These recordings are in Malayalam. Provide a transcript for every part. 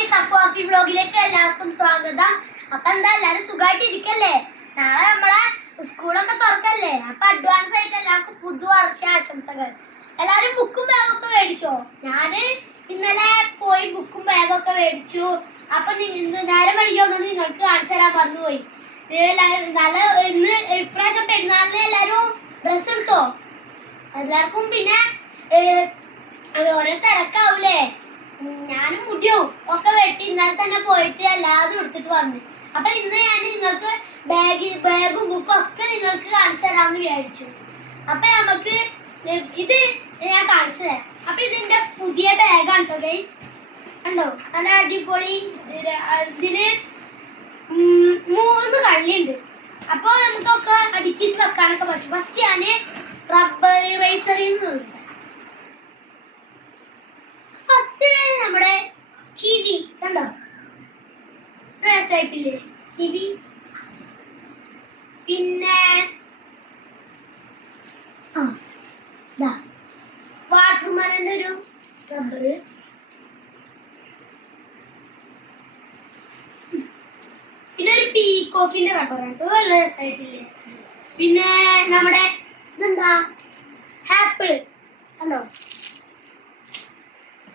സഫാഫി വ്ലോഗിലേക്ക് എല്ലാവർക്കും സ്വാഗതം. അപ്പൊ എന്താ എല്ലാരും സുഖമായിട്ട് ഇരിക്കല്ലേ? നാളെ നമ്മളെ സ്കൂളൊക്കെ തുറക്കല്ലേ? അപ്പൊ അഡ്വാൻസ് ആയിട്ട് എല്ലാവർക്കും പുതുവർഷ ആശംസകൾ. എല്ലാരും ബുക്കും ബാഗൊക്കെ മേടിച്ചോ? ഞാന് ഇന്നലെ പോയി ബുക്കും ബാഗൊക്കെ മേടിച്ചു. അപ്പൊ നേരം മേടിക്കുമെന്ന് നിങ്ങൾക്ക് കാണിച്ചു തരാൻ മറന്നുപോയി. നല്ല ഇന്ന് ഇപ്രാവശ്യം പെരുന്നാളിന് എല്ലാരും ഡ്രസ് എടുത്തോ? എല്ലാവർക്കും പിന്നെ ഓരോ തിരക്കാവൂലേ? ഞാനും മുടിയും ഒക്കെ വെട്ടി ഇന്നലെ തന്നെ പോയിട്ട് എല്ലാതും എടുത്തിട്ട് വന്നു. അപ്പൊ ഇന്ന് ഞാൻ നിങ്ങൾക്ക് ബാഗും ബുക്കും ഒക്കെ നിങ്ങൾക്ക് കാണിച്ചു തരാമെന്ന് വിചാരിച്ചു. അപ്പൊ നമുക്ക് ഇത് ഞാൻ കാണിച്ചു തരാം. അപ്പൊ ഇതിന്റെ പുതിയ ബാഗാണ് കേട്ടോ ഗൈസ്. കണ്ടോ, നല്ല അടിപൊളി. ഇതിന് 3 കള്ളിയുണ്ട്. അപ്പൊ നമുക്കൊക്കെ അടുക്കി വെക്കാനൊക്കെ പറ്റും. ഫസ്റ്റ് ഞാൻ റബ്ബർ ഇറേസറിൽ നിന്ന് ഫസ്റ്റ് നമ്മുടെ കിവി കണ്ടോ, രസമായിട്ടില്ലേ കിവി. പിന്നെ വാട്ടർമെലന്റെ ഒരു റബ്ബർ, പിന്നെ ഒരു പീകോക്കിന്റെ റബ്ബറാണ്. നല്ല രസമായിട്ടില്ലേ? പിന്നെ നമ്മുടെ ഇതെന്താ, ആപ്പിള് കണ്ടോ.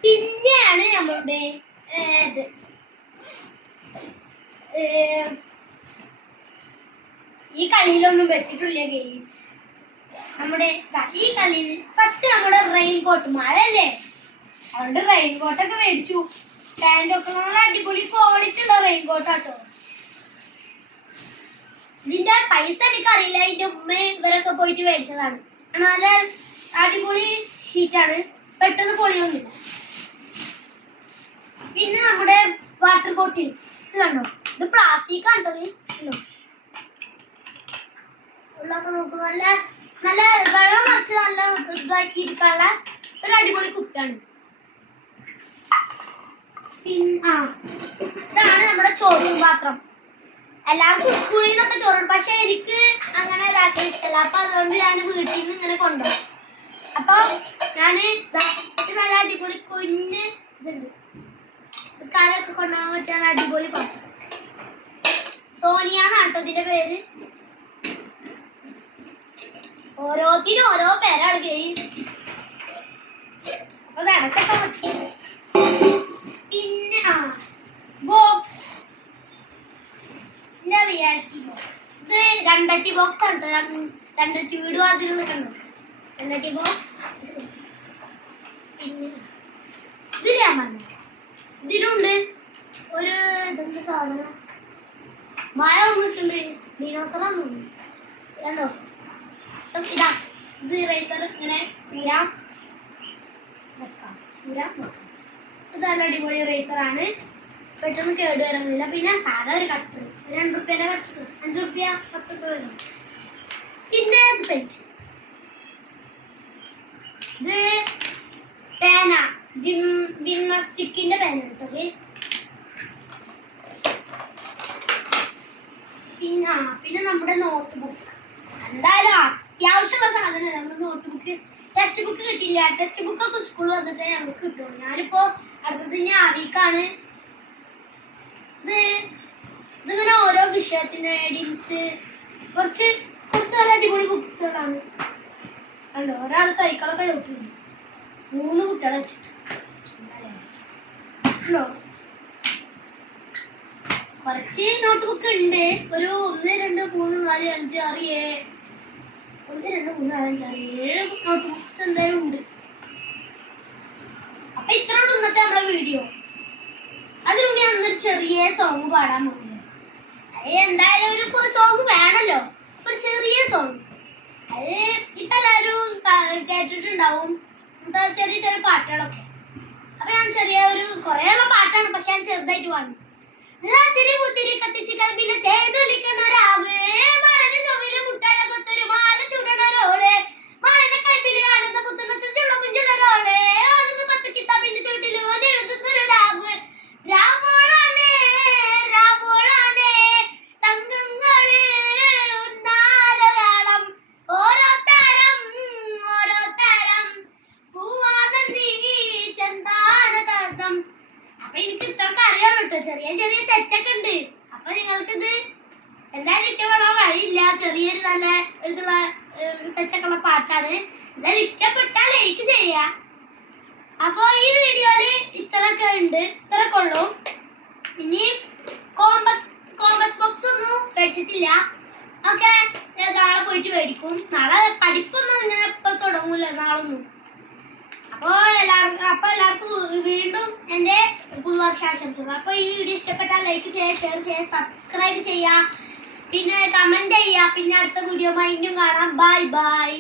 പിന്നെയാണ് നമ്മളുടെ ഈ കളിയിലൊന്നും വെച്ചിട്ടില്ല ഗെയ്സ്. നമ്മുടെ ഈ കളിയിൽ ഫസ്റ്റ് നമ്മുടെ റെയിൻ കോട്ട്, മഴയല്ലേ അതുകൊണ്ട് റെയിൻ കോട്ടൊക്കെ മേടിച്ചു. പാൻറ്റൊക്കെ നല്ല അടിപൊളി ക്വാളിറ്റി ഉള്ള റെയിൻ കോട്ടാട്ടോ. ഇതിന്റെ പൈസ എനിക്കറിയില്ല, ഇതിന്റെ ഉമ്മയും ഇവരൊക്കെ പോയിട്ട് മേടിച്ചതാണ്. നല്ല അടിപൊളി ഷീറ്റാണ്, പെട്ടെന്ന് പൊളിയൊന്നുമില്ല. പിന്നെ നമ്മുടെ വാട്ടർ ബോട്ടിൽ ഇത് കണ്ടോ, ഇത് പ്ലാസ്റ്റിക് ആണ് കേട്ടോ. ഉള്ളൊക്കെ നോക്കും, നല്ല നല്ല വെള്ളം നിറച്ച് നല്ല ഇതാക്കി എടുക്കാനുള്ള ഒരു അടിപൊളി കുപ്പിയാണ്. പിന്നെ ഇതാണ് നമ്മുടെ ചോറും പാത്രം. എല്ലാവർക്കും സ്കൂളിൽ നിന്നൊക്കെ ചോറുണ്ട്, പക്ഷെ എനിക്ക് അങ്ങനെ ഇതാക്കി ഇഷ്ടമല്ല. അപ്പൊ അതുകൊണ്ട് ഞാൻ വീട്ടിൽ നിന്ന് ഇങ്ങനെ കൊണ്ടുപോകും. അപ്പൊ ഞാന് നല്ല അടിപൊളി കുഞ്ഞ് ഇതുണ്ട്, കാലൊക്കെ കൊണ്ടുപോകാൻ പറ്റിയ അടിപൊളി പാത്രം. സോനിയ എന്നാണ് കേട്ടോ ഇതിന്റെ പേര്. ഓരോത്തിനും ഓരോ പേരാണ് ഗെയ്സ്. അപ്പൊ അടച്ചൊക്കെ പറ്റും. പിന്നെ ബോക്സ്, റിയാലിറ്റി ബോക്സ്. ഇത് 2 ബോക്സ് ആണ് കേട്ടോ. 2 വീടും അതിൽ കണ്ടോ, 2 ബോക്സ്. പിന്നെ ഇതിൽ ഞാൻ പറഞ്ഞു, ഇതിലുണ്ട് ഒരു ഇതെന്താ സാധനം, മായ വന്നിട്ടുണ്ട്, ഡിനോസറാന്ന് തോന്നുന്നു. കണ്ടോ, ഇതാ ഇത് ഇറേസർ. ഇങ്ങനെ ഊരാം വെക്കാം. ഇത് നല്ല അടിപൊളി ഇറേസറാണ്, പെട്ടെന്ന് കേടുവരുന്നില്ല. പിന്നെ സാധാ ഒരു കട്ടർ, 2 റുപ്യേൻ്റെ കട്ടർ, 5 റുപ്യ 10 റുപ്യ വരും. പിന്നെ ഇത് പെൻസിൽ, ഇത് പേന, വിമസ്റ്റിക്കിന്റെ പേന കേട്ടോ ഗൈസ്. പിന്നെ നമ്മുടെ നോട്ട് ബുക്ക്, എന്തായാലും അത്യാവശ്യമുള്ള സാധനം. നമ്മുടെ നോട്ട് ബുക്ക്, ടെക്സ്റ്റ് ബുക്ക് കിട്ടിയില്ല. ടെക്സ്റ്റ് ബുക്കൊക്കെ സ്കൂളിൽ വന്നിട്ടേ ഞങ്ങൾക്ക് കിട്ടുള്ളൂ. ഞാനിപ്പോ അടുത്തത് ആവിക്കാണ്. ഇതിങ്ങനെ ഓരോ വിഷയത്തിന്റെ ഹെഡിങ്സ്, കുറച്ച് നല്ല അടിപൊളി ബുക്സുകളാണ്. കണ്ടോ, ഒരാൾ സൈക്കിളൊക്കെ ചവിട്ടുന്നുണ്ട്, 3 കുട്ടികളെ വെച്ചിട്ട്. കുറച്ച് നോട്ട് ബുക്ക് ഉണ്ട്, ഒരു 1 2 3 4 5 6 7 1 2 3 4 5 6 7 നോട്ട് ബുക്സ് എന്തായാലും ഉണ്ട്. അപ്പൊ ഇത്രയുള്ള ഇന്നത്തെ നമ്മുടെ വീഡിയോ. അതിനു മുമ്പ് അന്നൊരു ചെറിയ സോങ് പാടാൻ പോകുന്നു. എന്തായാലും ഒരു സോങ് വേണല്ലോ, ഒരു ചെറിയ സോങ്. അത് ഇപ്പൊ എല്ലാവരും കേട്ടിട്ടുണ്ടാവും, എന്താ ചെറിയ ചെറിയ പാട്ടുകളൊക്കെ. അപ്പൊ ഞാൻ ചെറിയ കുറേയുള്ള പാട്ടാണ്, പക്ഷെ ഞാൻ ചെറുതായിട്ട് പാടും. രാത്രി മുത്തിരി കത്തിച്ച് കൽബിലെ തേനൊലിക്കണ രാവ്, മരന്റെ ചൊവ്വയിലെ മുട്ടഴകത്തൊരു മാല ചുടണരോളെ, മരന്റെ കൽബില് ആനന്ദ പുത്തുന്ന ചുറ്റുള്ള പുഞ്ചുള്ളരോളെ, ഓനൊന്ന് 10 കിതാബിന്റെ ചുവട്ടില് ഓനെഴുതുന്നൊരു രാവ്. രാവോളാണേ രാവോളാണേ തങ്കങ്ങളിൽ ഉന്നാരകാളം, ഓരോ തരം പൂവാട നീ ചെന്താനതം. അപ്പൊ എനിക്ക് ഇത്ര അറിയാമോ കേട്ടോ, ചെറിയ ചെറിയ തെറ്റൊക്കെ ഉണ്ട്. അപ്പൊ നിങ്ങൾക്കിത് എന്തായാലും ഇഷ്ടപ്പെടാൻ വഴിയില്ല. ചെറിയൊരു നല്ല ഇതുള്ള തെറ്റൊക്കെയുള്ള പാട്ടാണ്. എന്തായാലും ഇഷ്ടപ്പെട്ടാൽ ലൈക്ക് ചെയ്യാ. അപ്പൊ ഈ വീഡിയോയില് ഇത്രയൊക്കെ ഉണ്ട്, ഇത്രയൊക്കെ ഉള്ളൂ. ഇനി കോമ്പസ് ബോക്സ് ഒന്നും കഴിച്ചിട്ടില്ല. ഓക്കെ, നാളെ പോയിട്ട് മേടിക്കും. നാളെ പഠിപ്പൊന്നും ഇങ്ങനെ ഇപ്പൊ തുടങ്ങൂല നാളൊന്നും. അപ്പൊ എല്ലാവർക്കും വീണ്ടും എന്റെ പുതുവർഷാശംസകൾ. അപ്പൊ ഈ വീഡിയോ ഇഷ്ടപ്പെട്ടാൽ ലൈക്ക് ചെയ്യുക, ഷെയർ ചെയ്യുക, സബ്സ്ക്രൈബ് ചെയ്യുക, പിന്നെ കമന്റ് ചെയ്യുക. പിന്നെ അടുത്ത വീഡിയോ വീണ്ടും കാണാം. Bye bye.